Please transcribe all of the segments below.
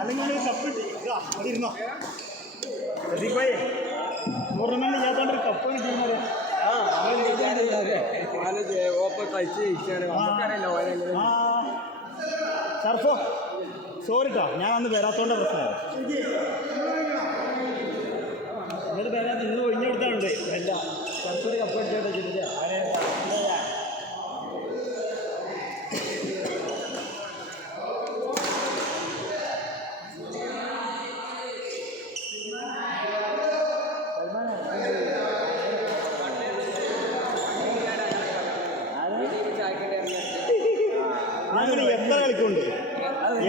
അല്ലെങ്കിൽ കപ്പിട്ട് അവിടെ ഇരുന്നോ പ്രദീപായി ടൂർണമെന്റ് ചെയ്യാത്തോണ്ട് ഒരു കപ്പ് കിട്ടിയിരുന്നത് സർഫോ സോറിട്ടാ ഞാൻ അന്ന് വരാത്തോണ്ട പ്രശ്നമാണ് ഇങ്ങോട്ട് വരാൻ ഇന്ന് ഒഴിഞ്ഞെടുത്താണ്ട് അല്ല സർഫൊരു കപ്പ് എടുത്തോട്ട് ചിരിച്ച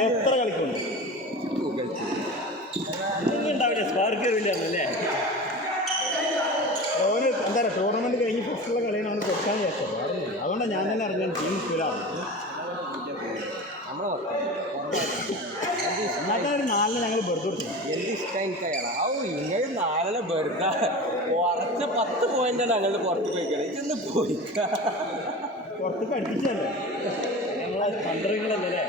എത്ര കളിക്കുന്നുണ്ട് ഉണ്ടാവില്ല സ്പാർക്ക് വരില്ലേ ഓന് എന്താ പറയുക ടൂർണമെൻറ്റ് കഴിഞ്ഞ് ഫസ്റ്റുള്ള കളിയാണ് കൊടുക്കാൻ ചേച്ചത് അതുകൊണ്ടാണ് ഞാൻ തന്നെ അറിഞ്ഞാൽ ടീം ഫീലാണ് എന്നാലും ഒരു 4 ഞങ്ങൾ വെറുതെ കൊടുത്തു എന്ത് ഇഷ്ടം എനിക്കയാളാ നിങ്ങൾ 4 വെറുതെ കുറച്ച് 10 പോയിന്റാണ് ഞങ്ങൾ പുറത്ത് പോയിക്കണം ഇതൊന്ന് പോയിക്ക പുറത്തേക്ക് അടിപ്പിച്ചല്ലേ ഞങ്ങളത് തന്ത്രങ്ങളല്ലേ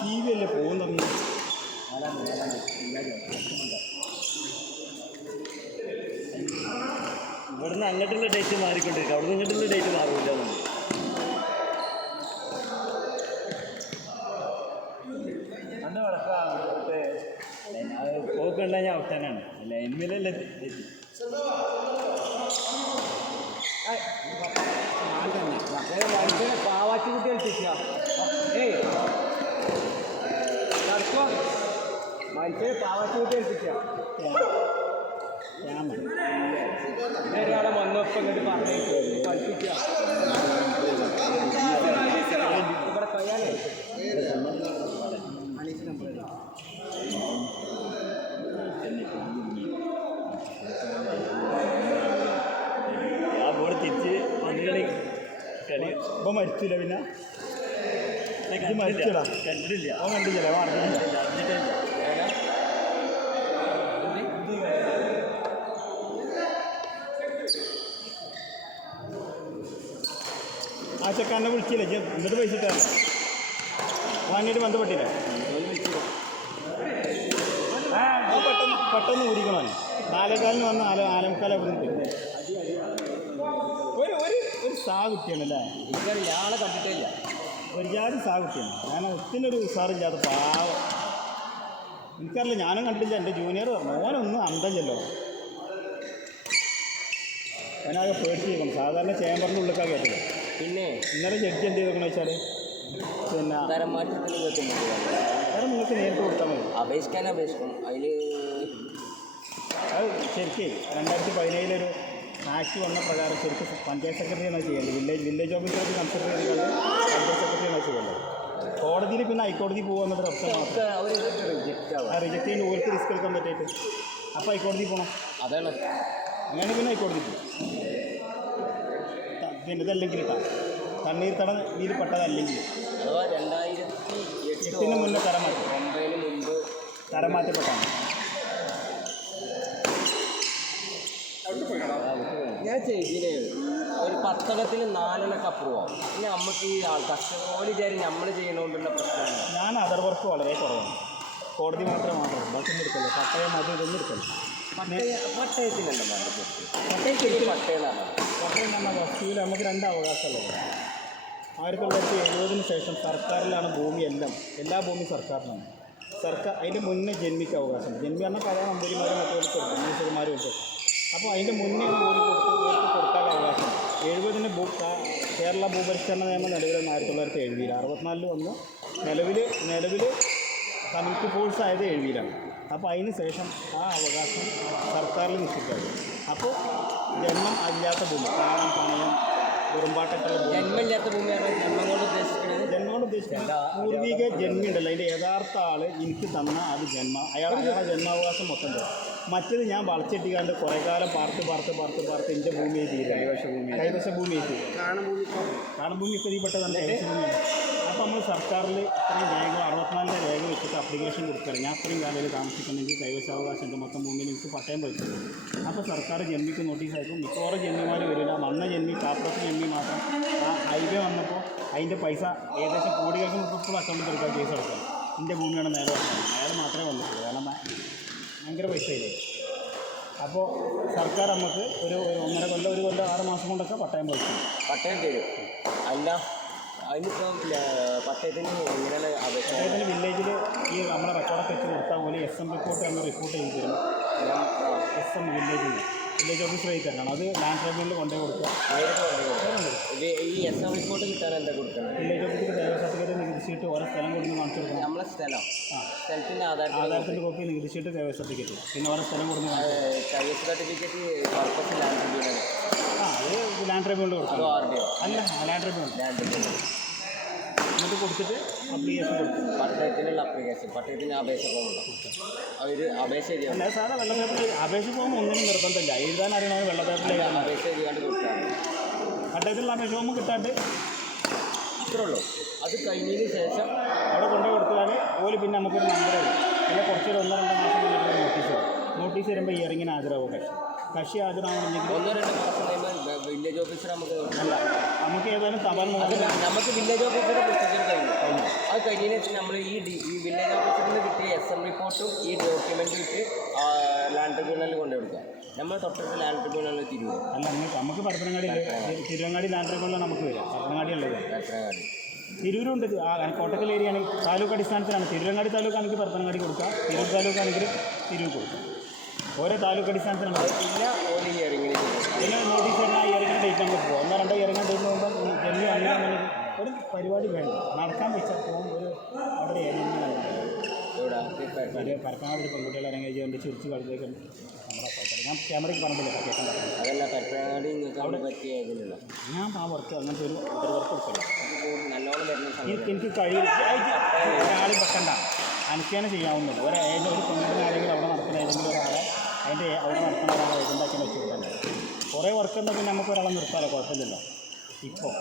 ടി വി അല്ലേ പോകുന്നത് ഇവിടുന്ന് അങ്ങോട്ടുള്ള ഡേറ്റ് മാറിക്കൊണ്ടിരിക്കും അവിടെ നിന്ന് ഇങ്ങോട്ടുള്ള ഡേറ്റ് മാറില്ല പോക്കണ്ട ഞാൻ അവസാനാണ് അല്ല എന്നിലല്ലേ പാവാച്ചി കുട്ടി കളിപ്പിക്കുക മനുഷ്യരെ പാവാച്ചി കുട്ടി കളിപ്പിക്കുക ഒരാളെ വന്നപ്പോൾ ഇങ്ങോട്ട് പറഞ്ഞു കളിപ്പിക്കുക ഇവിടെ കഴിയാനേ ആ ബോൾ തിരിച്ച് വന്നുകളി കളി ഇപ്പോൾ മരിച്ചില്ല പിന്നെ മരിച്ചില്ല കണ്ടിട്ടില്ല ഓ കണ്ടില്ല അറിഞ്ഞിട്ടില്ല ആ ചെക്കാരനെ വിളിച്ചില്ല എന്നിട്ട് പൈസ ഇട്ടല്ല വാങ്ങിയിട്ട് ബന്ധപ്പെട്ടില്ല പെട്ടെന്ന് ഊരിക്കണോ 4:15 വന്ന് 4:45 ഒരു സാ കുട്ടിയാണല്ലേ ഇയാളെ കണ്ടിട്ടില്ല ഒരു ജാതി സാ കുട്ടിയാണ് ഞാൻ ഒത്തിനൊരു ഉസാറില്ലാത്ത പാവം എനിക്കറിയില്ല ഞാനും കണ്ടില്ല എൻ്റെ ജൂനിയർ മോനൊന്നും അന്തല്ലോ അവനാകെ പേടിച്ചിരിക്കണം സാധാരണ ചേമ്പറിൻ്റെ ഉള്ളിലേക്കാണ് കേട്ടത് പിന്നെ ഇന്നലെ ജഡ്ജി എന്ത് ചെയ്തെന്ന് വെച്ചാൽ പിന്നെ തരം നിങ്ങൾക്ക് നേരിട്ട് കൊടുത്താൽ മതി അപേക്ഷിക്കും അതിൽ അത് ശരിക്കും 2017 ആക്ട് വന്ന പ്രകാരം ശരിക്കും പഞ്ചായത്ത് സെക്രട്ടറിയാണ് ചെയ്യേണ്ടത് വില്ലേജ് ഓഫീസർക്ക് കൺസിഡർ ചെയ്തിട്ട് പഞ്ചായത്ത് സെക്രട്ടറിയാണ് ചെയ്യേണ്ടത് കോടതിയിൽ പിന്നെ ഹൈക്കോടതി പോകുന്നൊരു ഓപ്ഷൻ മാത്രം റിജക്റ്റ് ചെയ്യുന്ന ഓർക്ക് റിസ്ക് എടുക്കാൻ പറ്റിയിട്ട് അപ്പോൾ ഹൈക്കോടതി പോകണം അതാണ് അങ്ങനെ പിന്നെ ഹൈക്കോടതി പോകും പിന്നെ ഇതല്ലെങ്കിൽ ഇട്ടാ തണ്ണീർത്തടം ഇതിൽ പെട്ടതല്ലെങ്കിൽ 2008 മുന്നേ തരമാറ്റപ്പെട്ടാണ് ഞാൻ ചെയ്തില്ലേ ഒരു 10 4 അപ്രൂവ് ആവും പിന്നെ നമുക്ക് ഈ കസ്റ്റമർ വിചാരി നമ്മൾ ചെയ്യുന്നതുകൊണ്ടുള്ള പ്രശ്നമാണ് ഞാൻ അതർ വർക്ക് വളരെ കുറവാണ് കോടതി മാത്രമേ ബാക്കി എടുക്കല്ലോ പട്ടയം അത് ഇതൊന്നും എടുക്കല്ലോ പട്ടയത്തിനല്ല പട്ടയം പറഞ്ഞാൽ വസ്തുവിൽ നമുക്ക് 2 അവകാശമുള്ളത് 1970 ശേഷം സർക്കാരിലാണ് ഭൂമിയെല്ലാം എല്ലാ ഭൂമിയും സർക്കാരിലാണ് അതിൻ്റെ മുന്നേ ജന്മിക്ക് അവകാശം ജന്മി പറഞ്ഞാൽ പല നമ്പൂരിമാരും മറ്റൊരു കൊടുക്കും മിനിസ്റ്റർമാരും കൊടുക്കും അപ്പോൾ അതിൻ്റെ മുന്നേ ഭൂമി കൊടുക്കാനുള്ള അവകാശം 70 കേരള ഭൂപരിഷ്കരണ നിയമം നിലവിൽ 1970 64 വന്ന് നിലവിൽ കമ്മ്യൂണിറ്റി ഫോഴ്സ് ആയത് 70 അപ്പോൾ അതിന് ശേഷം ആ അവകാശം സർക്കാരിൽ നിശ്ചയിക്കാറ് അപ്പോൾ ജന്മം അല്ലാത്ത ഭൂമി കാണാൻ പണയം വെറുമ്പാട്ടൊക്കെയുള്ള ജന്മമില്ലാത്ത ഭൂമിയാണ് ജന്മം കൊണ്ട് ഉദ്ദേശിക്കുന്നത് പൂർവിക ജന്മി ഉണ്ടല്ലോ അതിൻ്റെ യഥാർത്ഥ ആൾ എനിക്ക് തന്ന അത് അയാളുടെ ജന്മാവകാശം മൊത്തം തരും മറ്റത് ഞാൻ വളച്ചെട്ടിക്കാണ്ട് കുറേ കാലം പാർത്ത് എൻ്റെ ഭൂമിയെ തീരെ കൈവശ ഭൂമിയെ തീരും കാണും ഭൂമി ഇപ്പോൾ ഇതിൽപ്പെട്ടതാണ് കൈവശ ഭൂമി അപ്പോൾ നമ്മൾ സർക്കാരിൽ ഇത്രയും രേഖ 64 രേഖ വെച്ചിട്ട് ആപ്ലിക്കേഷൻ കൊടുക്കുകയാണ് ഞാൻ അത്രയും കാലയിൽ താമസിക്കണമെങ്കിൽ കൈവശാവകാശം എൻ്റെ മൊത്തം ഭൂമിയിൽ എനിക്ക് പട്ടയം പറ്റുള്ളൂ അപ്പോൾ സർക്കാർ ജന്മിക്ക് നോട്ടീസ് അയക്കും മിക്കവാറും ജന്മിമാർ വരില്ല വന്ന ജന്മി കാപ്പറത്ത് ജന്മി മാത്രം ആ ഹൈവേ വന്നപ്പോൾ അതിൻ്റെ പൈസ ഏകദേശം കോടികൾക്ക് മുപ്പപ്പോൾ അക്കൗണ്ടിൽ എടുക്കാൻ കേസ് എടുക്കാം. എൻ്റെ ഭൂമിയാണ് നേരെ വന്നത്. അയാൾ മാത്രമേ വന്നിട്ടുള്ളൂ. കാരണം ഭയങ്കര പൈസയില്ലേ. അപ്പോൾ സർക്കാർ നമുക്ക് ഒരു 1.5 കൊല്ലം 1 കൊല്ലം 6 മാസം കൊണ്ടൊക്കെ പട്ടയം പോയി പട്ടയം തരും. അല്ല അതിനിപ്പം പട്ടയത്തിന് എങ്ങനെയാണ് പട്ടയത്തിന് വില്ലേജിൽ ഈ നമ്മുടെ റെക്കോർഡൊക്കെ വെച്ച് കൊടുത്താൽ പോലെ SM റിപ്പോർട്ട് എന്ന് റിപ്പോർട്ട് ചെയ്ത് തരും. SM വില്ലേജ് ഓഫീസർ ആയി തരണം. അത് ലാൻഡ് ട്രിബ്യൂണലിൽ കൊണ്ടുപോയി കൊടുക്കുക. ഈ SM റിപ്പോർട്ട് കിട്ടാൻ എന്താ കൊടുക്കുന്നത്? വില്ലേജ് ഓഫീസിൽ ദേവ സർട്ടിഫിക്കറ്റ് നികുതിച്ചിട്ട് ഓരോ സ്ഥലം കൊടുത്ത് കാണിച്ചു കൊടുക്കണം. നമ്മളെ സ്ഥലം സ്ഥലത്തിൻ്റെ ആധാരത്തിൻ്റെ കോപ്പി നികുതിച്ചിട്ട് ദേവ സർട്ടിഫിക്കറ്റ് പിന്നെ ഓരോ സ്ഥലം കൊടുത്ത് സർട്ടിഫിക്കറ്റ് പർപ്പസ് ലാൻഡ് ട്രിബ്യൂണൽ അത് ലാൻഡ് ട്രിബ്യൂണൽ കൊടുക്കും. അല്ല ലാൻഡ് ട്രിബ്യൂണൽ എന്നിട്ട് കൊടുത്തിട്ട് അപ്ലിക്കേഷൻ കൊടുക്കും. പട്ടയത്തിനുള്ള അപ്ലിക്കേഷൻ പട്ടയത്തിന് അപേക്ഷ ഫോമുണ്ടോ? അവർ അപേക്ഷ അല്ല സാധാ വെള്ള പേപ്പറിൽ അപേക്ഷ ഫോം ഒന്നിനും നിർബന്ധമില്ല. എഴുതാൻ അറിയണമെങ്കിൽ വെള്ള പേപ്പറിൽ അപേക്ഷ ചെയ്യാണ്ട് കൊടുത്താൽ പട്ടയത്തിലുള്ള അപേക്ഷ ഫോം കിട്ടാണ്ട് ഇത്രേ ഉള്ളൂ. അത് കഴിഞ്ഞതിന് ശേഷം അവിടെ കൊണ്ടുപോയി കൊടുത്താൽ ഓല് പിന്നെ നമുക്കൊരു നമ്പർ വരും. പിന്നെ കുറച്ചൊരു 1-2 മാസം കഴിഞ്ഞിട്ട് നോട്ടീസ് വരുമ്പോൾ ഇയറിങ്ങിന് ഹാജരാകും. കക്ഷി ഹാജരാവണമെങ്കിൽ 1-2 മാസം കഴിയുമ്പോൾ വില്ലേജ് ഓഫീസർ നമുക്ക് അല്ല നമുക്ക് ഏതായാലും തപാൽ നമുക്ക് വില്ലേജ് ഓഫീസറുടെ പ്രൊസീജിയർ കഴിഞ്ഞു. അത് കഴിഞ്ഞതിന് ശേഷം നമ്മൾ ഈ വില്ലേജ് ഓഫീസറിൽ നിന്ന് കിട്ടിയ SM റിപ്പോർട്ടും ഈ ഡോക്യുമെൻറ്റും ഇട്ട് ലാൻഡ് ട്രിബ്യൂണലിൽ കൊണ്ടു കൊടുക്കുക. നമ്മൾ തൊട്ടടുത്ത് ലാൻഡ് ട്രിബ്യൂണലിൽ തിരുവോ അല്ല നമുക്ക് പരപ്പനങ്ങാടി തിരുവങ്ങാടി ലാൻഡ് ട്രിബ്യൂണലാണ് നമുക്ക് വരിക. പരപ്പനങ്ങാടി ഉള്ളത് തിരൂരുണ്ട്. കോട്ടക്കൽ ഏരിയ ആണെങ്കിൽ താലൂക്ക് അടിസ്ഥാനത്തിലാണ്. തിരുവങ്ങാടി താലൂക്ക് ആണെങ്കിൽ പരപ്പനങ്ങാടി കൊടുക്കുക. തിരൂർ താലൂക്ക് ആണെങ്കിൽ തിരൂർ കൊടുക്കുക. ഓരോ താലൂക്ക് അടിസ്ഥാനത്തിലാണ്. പിന്നെ ഓരോ ഇയറിങ്ങിന് പിന്നെ നോട്ടീസ് പറഞ്ഞാൽ ഇയറിങ്ങിന് ഡേറ്റ് നമുക്ക് പോകും. 1-2 ഇയറിങ്ങിന് ഡേറ്റ് പോകുമ്പോൾ ജമ്മി അങ്ങനെ ഒരു പരിപാടി വേണ്ട. നടക്കാൻ വെച്ചാൽ പോകും. അവിടെ പരപ്പനങ്ങാടി ഒരു പെൺകുട്ടികളെ ഇറങ്ങി വേണ്ടി ചിരിച്ച് കളിച്ചേക്ക് നമ്മുടെ ഞാൻ ക്യാമറയ്ക്ക് പറഞ്ഞില്ല കേൾക്കാൻ പറ്റും. അതല്ല പരപ്പനങ്ങാടി അവിടെ പറ്റിയ ഇതിലുള്ള ഞാൻ ആ വർക്ക് അങ്ങനത്തെ ഒരു വർക്ക് എടുക്കില്ല. നല്ലോണം വരുന്ന എനിക്ക് കഴിയും. ഒരാളും വെക്കണ്ട. അനുഷ്ഠാനം ചെയ്യാവുന്നത് ഒരു പെൺകുട്ടിനാണെങ്കിൽ അവിടെ നടക്കുന്ന ഏതെങ്കിലും ഒരാളെ അതിൻ്റെ അവിടെ നടക്കുന്ന ഒരാളെ ഏജൻ്റാക്കി വെച്ച് കൊടുക്കണ്ടേ. കുറേ വർക്ക് ഉണ്ടെങ്കിൽ പിന്നെ നമുക്ക് ഒരാളെ നിർത്താമല്ലോ. കുഴപ്പമില്ലല്ലോ. ഇപ്പോൾ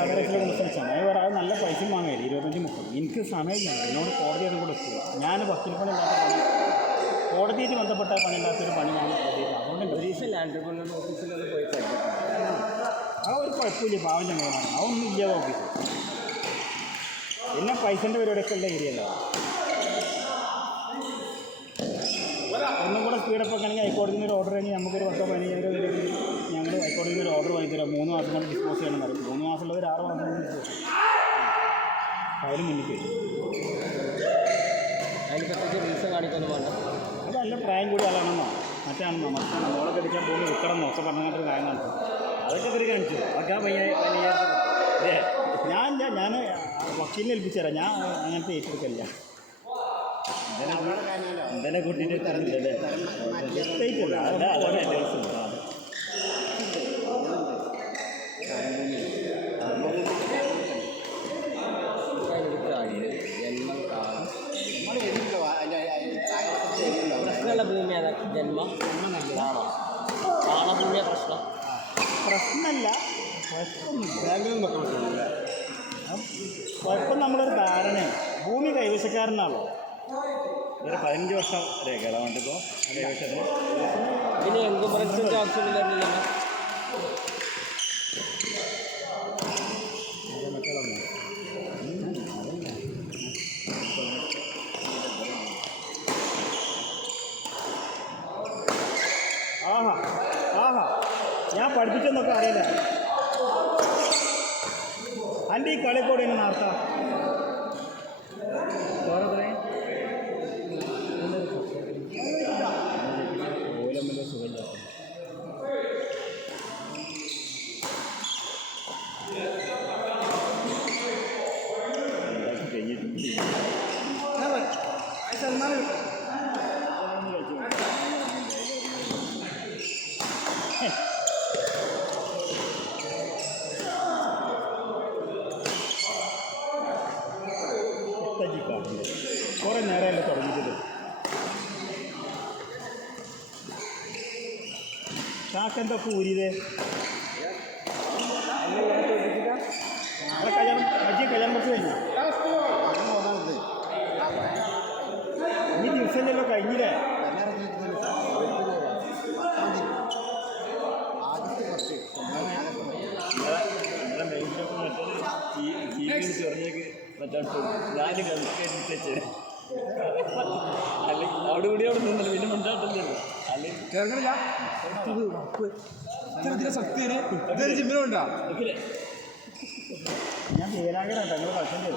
ആധാരത്തിലെ സംസാരിച്ചാൽ അത് നല്ല പൈസയും വാങ്ങിയില്ല. 25-30. എനിക്ക് സമയമില്ല. എന്നോട് കോടതി അതും കൂടെ എത്തുക. ഞാൻ വക്കീൽ പണി ഇല്ലാത്ത പണി കോടതിയായിട്ട് ബന്ധപ്പെട്ട പണിയില്ലാത്തൊരു പണിയാണ് കോടതിയിൽ. അതുകൊണ്ട് ലാൻഡ് ട്രിബ്യൂണൽ ഓഫീസിലൊന്നും പോയി ആ ഒരു കുഴപ്പമില്ല. പാവം ചങ്ങനാണ്. അതൊന്നും ഇല്ലാതെ ഓഫീസ് പിന്നെ പൈസൻ്റെ പരിപാടിയൊക്കെ ഉള്ള ഏരിയല്ലോ. ഒന്നും കൂടെ സ്പീഡപ്പ് ഒക്കെ ആണെങ്കിൽ ഹൈക്കോടതിയിൽ നിന്ന് ഒരു ഓർഡർ കഴിഞ്ഞ് നമുക്കൊരു 10-15 രൂപ ഞങ്ങൾ ഹൈക്കോടതിയിൽ നിന്ന് ഒരു ഓർഡർ വാങ്ങിത്തരാം. 3 മാസം കൊണ്ട് ഡിസ്പോസ് ചെയ്യണമെന്ന് പറയും. 3 മാസമുള്ളവർ 6 മാസം കൊണ്ട് ഡിസ്പോസ് ചെയ്യും. അതിന് മുന്നിൽ അതിന് പ്രത്യേകിച്ച് റീസൺ കാണിക്കൊന്നും വേണ്ട. അതല്ല പ്രായം കൂടി ആളാണെന്നോ മറ്റാണെന്നോ മോളെ കടിക്കാൻ പോകുമ്പോൾ വിൽക്കണമെന്നോ ഒക്കെ പറഞ്ഞിട്ടൊരു കാര്യം കാണിച്ചു. അതൊക്കെ ഇവർ കാണിച്ചു. അതൊക്കെ ഞാൻ വക്കീലിനെ ഏൽപ്പിച്ചു തരാം. ഞാൻ അങ്ങനത്തെ ഏറ്റെടുക്കില്ല. എന്തിനെ കൂട്ടിയിട്ട് തരുന്നില്ലല്ലേ? എസ്റ്റേറ്റല്ല. പ്രശ്നമുള്ള ഭൂമിയാണ് ജന്മം ഭൂമിയ പ്രശ്നമല്ല. കുഴപ്പം നമ്മളൊരു ധാരണയാണ്. ഭൂമി കൈവശക്കാരനാണല്ലോ. ഒരു 15 വർഷം രേഖകളാണ് വേണ്ടിപ്പോൾ കൈവശത്തിന്. ഇതിന് എൻകംബ്രൻസിൻ്റെ ആവശ്യമൊന്നും വരുന്നില്ലല്ലോ. ആഹാ ഞാൻ പഠിപ്പിച്ചെന്നൊക്കെ അറിയില്ല. എൻ്റെ ഈ കളിക്കോട് എന്നെ നടത്താം. ഓലമ്മൻ്റെ സുഖമില്ല. കുറേ നേരമല്ലേ തുടങ്ങിയത്. ചാക്കെന്തൊക്കെ ഊരിയത് കല്യാണം കല്യാണം കുറച്ച് കഴിഞ്ഞു. ഈ ദിവസമല്ലല്ലോ കഴിഞ്ഞില്ലേ? ആഗസ്റ്റ് 1 ചൊറിഞ്ഞേക്ക് മറ്റോട്ട് ഞാൻ കണ്ടിട്ട് അല്ലെങ്കിൽ അവിടെ കൂടി അവിടെ നിന്നല്ലോ പിന്നെ മുണ്ടാട്ടില്ലല്ലോ അല്ലെങ്കിൽ ഞാൻ ദേവനാഗരാണ് ഞങ്ങൾ കളിക്കേണ്ടത്